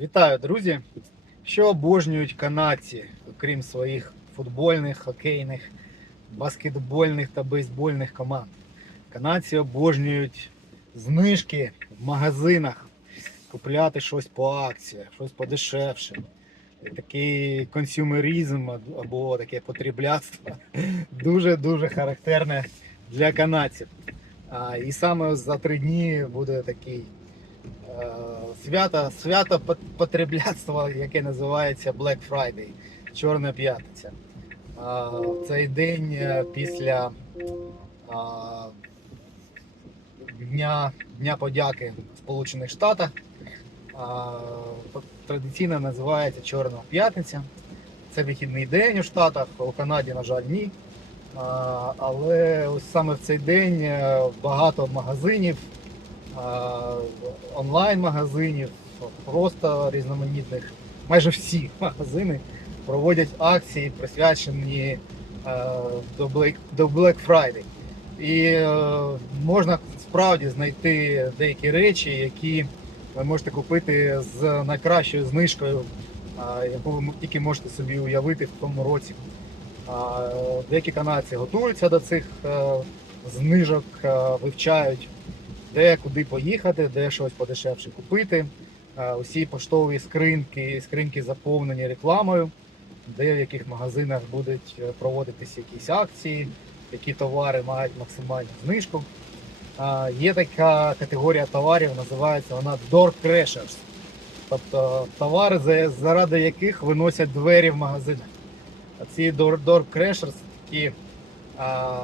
Вітаю, друзі! Що обожнюють канадці, окрім своїх футбольних, хокейних, баскетбольних та бейсбольних команд? Канадці обожнюють знижки в магазинах, купляти щось по акціях, щось подешевше. Такий консюмеризм або таке потрібляцтво дуже-дуже характерне для канадців. І саме за три дні буде такий е, свято, свято пот- потребляцтва, яке називається Black Friday, Чорна п'ятниця. Цей день е, після Дня, Дня подяки в Сполучених Штатах традиційно називається Чорна п'ятниця. Це вихідний день у Штатах, у Канаді, на жаль, ні. Але ось саме в цей день е, багато магазинів, онлайн-магазинів, просто різноманітних, майже всі магазини проводять акції, присвячені е, до Black, Friday. І е, можна справді знайти деякі речі, які ви можете купити з найкращою знижкою, яку ви тільки можете собі уявити в тому році. Деякі канадці готуються до цих е, знижок, е, вивчають, де куди поїхати, де щось подешевше купити. Усі поштові скринки, скринки заповнені рекламою, де в яких магазинах будуть е, проводитися якісь акції, які товари мають максимальну знижку. Є така категорія товарів, називається вона Door Crashers. Тобто товари, заради яких виносять двері в магазинах. А ці Door, Door Crashers такі а,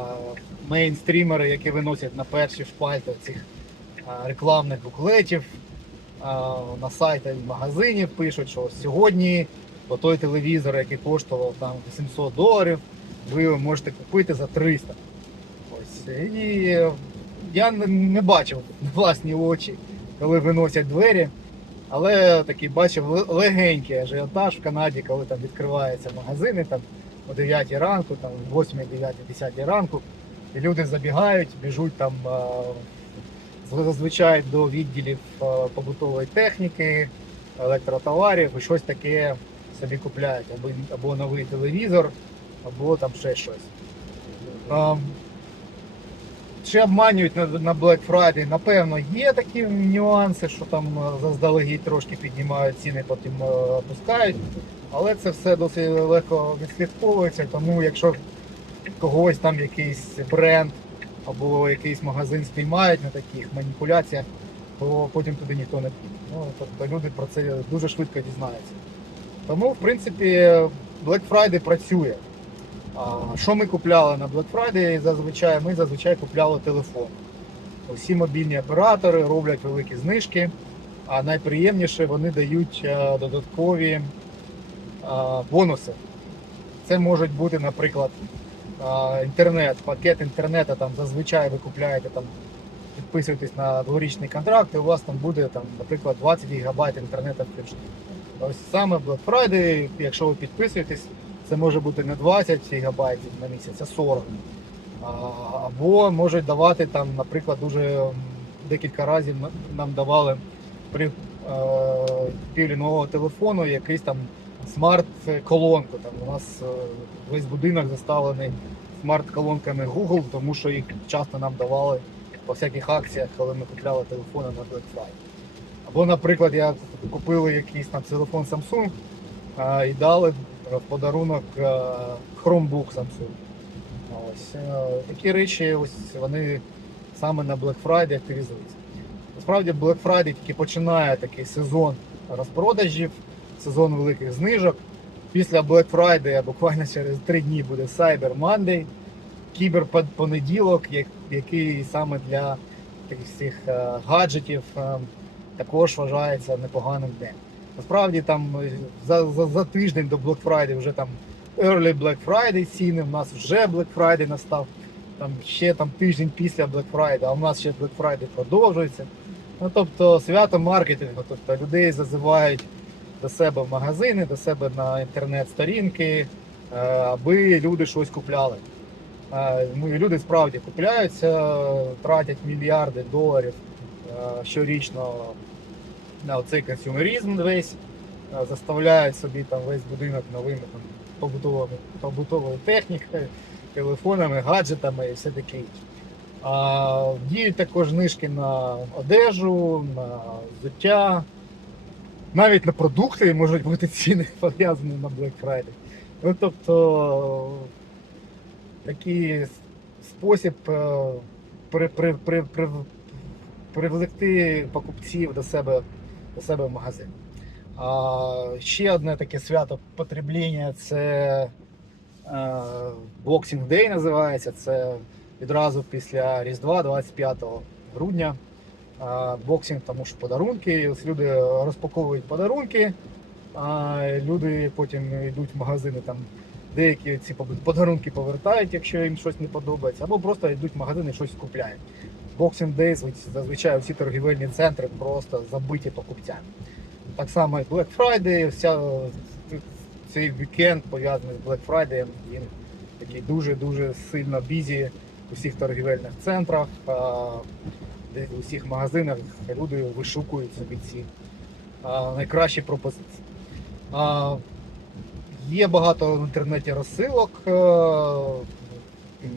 мейнстрімери, які виносять на перші шпальти цих рекламних буклетів, на сайтах магазинів пишуть, що сьогодні той телевізор, який коштував там 800 доларів, ви можете купити за 300. Ось. І я не, бачив власні очі, коли виносять двері. Але такий бачив ле- легенький ажіотаж в Канаді, коли там відкриваються магазини там о 9 ранку, там 8, 9, 10 ранку. І люди забігають, біжуть там а, зазвичай до відділів побутової техніки, електротоварів і щось таке собі купляють. Або, або новий телевізор, або там ще щось. Ам, чи обманюють на, на Black Friday? Напевно, є такі нюанси, що там е, заздалегідь трошки піднімають ціни, потім е, опускають. Але це все досить легко відслідковується, тому якщо когось там якийсь бренд або якийсь магазин спіймають на таких маніпуляціях, то потім туди ніхто не піде. Ну, тобто люди про це дуже швидко дізнаються. Тому, в принципі, Black Friday працює. А, Що ми купляли на Black Friday? Зазвичай ми зазвичай купляли телефон. Усі мобільні оператори роблять великі знижки, а найприємніше вони дають е, додаткові е, бонуси. Це можуть бути, наприклад, інтернет, пакет інтернету. Там зазвичай ви купляєте там, підписуєтесь на дворічний контракт, і у вас там буде, там, наприклад, 20 ГБ інтернету включно. Ось саме Black Friday, якщо ви підписуєтесь, це може бути не 20 ГБ на місяць, а 40. Або можуть давати там, наприклад, дуже декілька разів нам давали при е, купівлі нового телефону якийсь там смарт-колонку. Там у нас е, весь будинок заставлений смарт-колонками Google, тому що їх часто нам давали по всяких акціях, коли ми купляли телефони на Black Friday. Або, наприклад, я купив якийсь там телефон Samsung а, і дали в подарунок е, Chromebook Samsung. Ось е, такі речі, ось вони саме на Black Friday активізуються. Насправді Black Friday тільки починає такий сезон розпродажів, сезон великих знижок. Після Black Friday буквально через три дні буде Cyber Monday, кіберпонеділок, як- який саме для таких всіх е, гаджетів е, також вважається непоганим днем. Насправді там е, за, за, за тиждень до Black Friday вже там Early Black Friday ціни, в нас вже Black Friday настав, там ще там тиждень після Black Friday, а в нас ще Black Friday продовжується. Ну тобто свято маркетингу, тобто людей зазивають до себе в магазини, до себе на інтернет-сторінки, е, аби люди щось купляли. Е, Ну люди справді купляються, тратять мільярди доларів е, щорічно на оцей консюмеризм весь, заставляють собі там весь будинок новими там, побутовими, побутовою технікою, телефонами, гаджетами і все таке. А, діють також знижки на одежу, на взуття, навіть на продукти можуть бути ціни пов'язані на Black Friday. Ну, тобто такий спосіб е, при, при, при, при, привлекти покупців до себе, до себе в магазин. А, ще одне таке свято потребління це е, Boxing Day називається. Це відразу після Різдва, 25 грудня. Боксинг, тому що подарунки. Люди розпаковують подарунки, а люди потім йдуть в магазини. Там деякі ці подарунки повертають, якщо їм щось не подобається, або просто йдуть в магазин і щось купляють. Boxing Day зазвичай всі торгівельні центри просто забиті покупцями. Так само і Black Friday, вся цей вікенд пов'язаний з Black Friday, він такий дуже-дуже сильно бізі у всіх торгівельних центрах, де у всіх магазинах люди вишукують собі ці а, найкращі пропозиції. А, Є багато в інтернеті розсилок, е,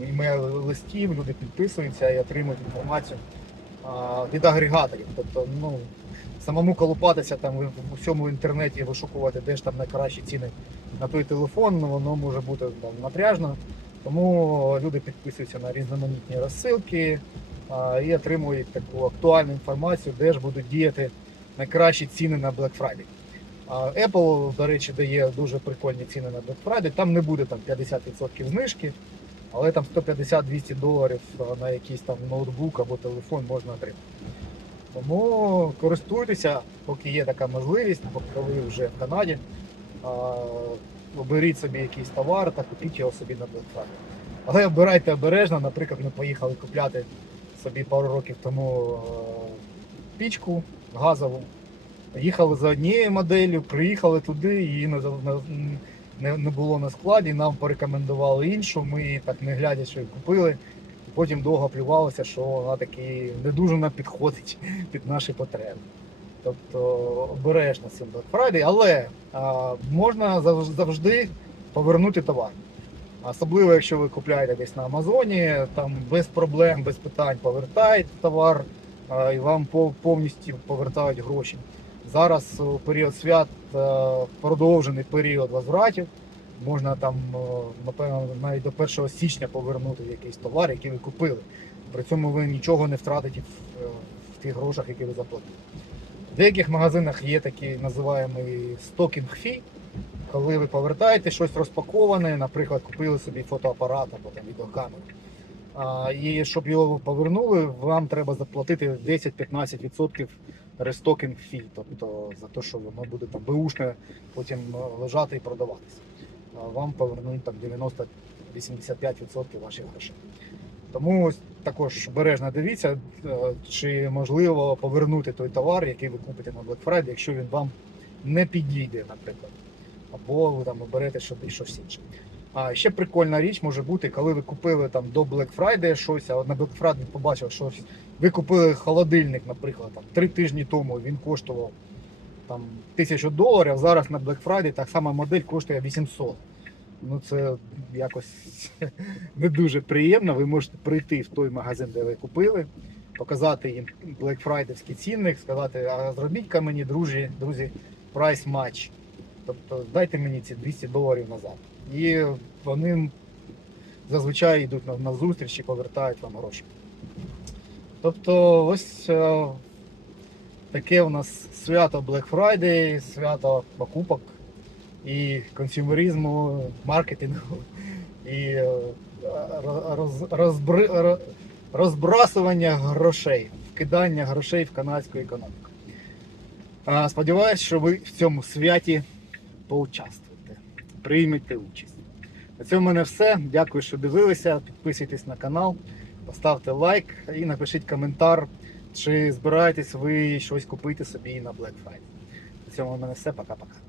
імейл-листів, люди підписуються і отримують інформацію від агрегаторів. Тобто, ну, самому колупатися там в усьому інтернеті, вишукувати, де ж там найкращі ціни на той телефон, ну, воно може бути там, напряжно. Тому люди підписуються на різноманітні розсилки і отримують таку актуальну інформацію, де ж будуть діяти найкращі ціни на Black Friday. Apple, до речі, дає дуже прикольні ціни на Black Friday. Там не буде там 50% знижки, але там 150-200 доларів на якийсь там ноутбук або телефон можна отримати. Тому користуйтеся, поки є така можливість, поки ви вже в Канаді. Оберіть собі якийсь товар та купіть його собі на Black Friday. Але обирайте обережно, наприклад, ми поїхали купляти собі пару років тому е, пічку газову. Їхали за однією моделлю, приїхали туди, її не, не, було на складі, нам порекомендували іншу, ми її так не глядя, що купили. Потім довго плювалося, що вона таки не дуже нам підходить під наші потреби. Тобто обережно цим Black Friday, але а, можна завжди повернути товар. Особливо, якщо ви купляєте десь на Амазоні, там без проблем, без питань повертають товар і вам повністю повертають гроші. Зараз у період свят е, продовжений період возвратів. Можна там, е, напевно, навіть до 1 січня повернути якийсь товар, який ви купили. При цьому ви нічого не втратите в, е, тих грошах, які ви заплатили. В деяких магазинах є такий називаємий стокінг фі, коли ви повертаєте щось розпаковане, наприклад, купили собі фотоапарат або там відеокамеру. І щоб його повернули, вам треба заплатити 10-15% рестокінг фі, тобто за те, що воно буде там беушне потім е, лежати і продаватися. Вам повернуть там 90-85% ваших грошей. Тому ось також обережно дивіться, е, чи можливо повернути той товар, який ви купите на Black Friday, якщо він вам не підійде, наприклад. Або ви там оберете собі щось інше. А ще прикольна річ може бути, коли ви купили там до Black Friday щось, а на Black Friday побачив щось. Ви купили холодильник, наприклад, там три тижні тому він коштував там тисячу доларів, а зараз на Black Friday так само модель коштує 800. Ну це якось не дуже приємно. Ви можете прийти в той магазин, де ви купили, показати їм Black Friday цінник, сказати, а зробіть-ка мені, друзі, друзі, прайс матч. Тобто дайте мені ці 200 доларів назад. І вони зазвичай йдуть на, на зустріч і повертають вам гроші. Тобто ось е, таке у нас свято Black Friday, свято покупок і консюмеризму, маркетингу і е, роз, розбри, ро- розбрасування грошей, вкидання грошей в канадську економіку. Сподіваюсь, що ви в цьому святі поучаствуєте, приймете участь. На цьому в мене все. Дякую, що дивилися. Підписуйтесь на канал, поставте лайк і напишіть коментар, чи збираєтесь ви щось купити собі на Black Friday. На цьому в мене все. Пока-пока.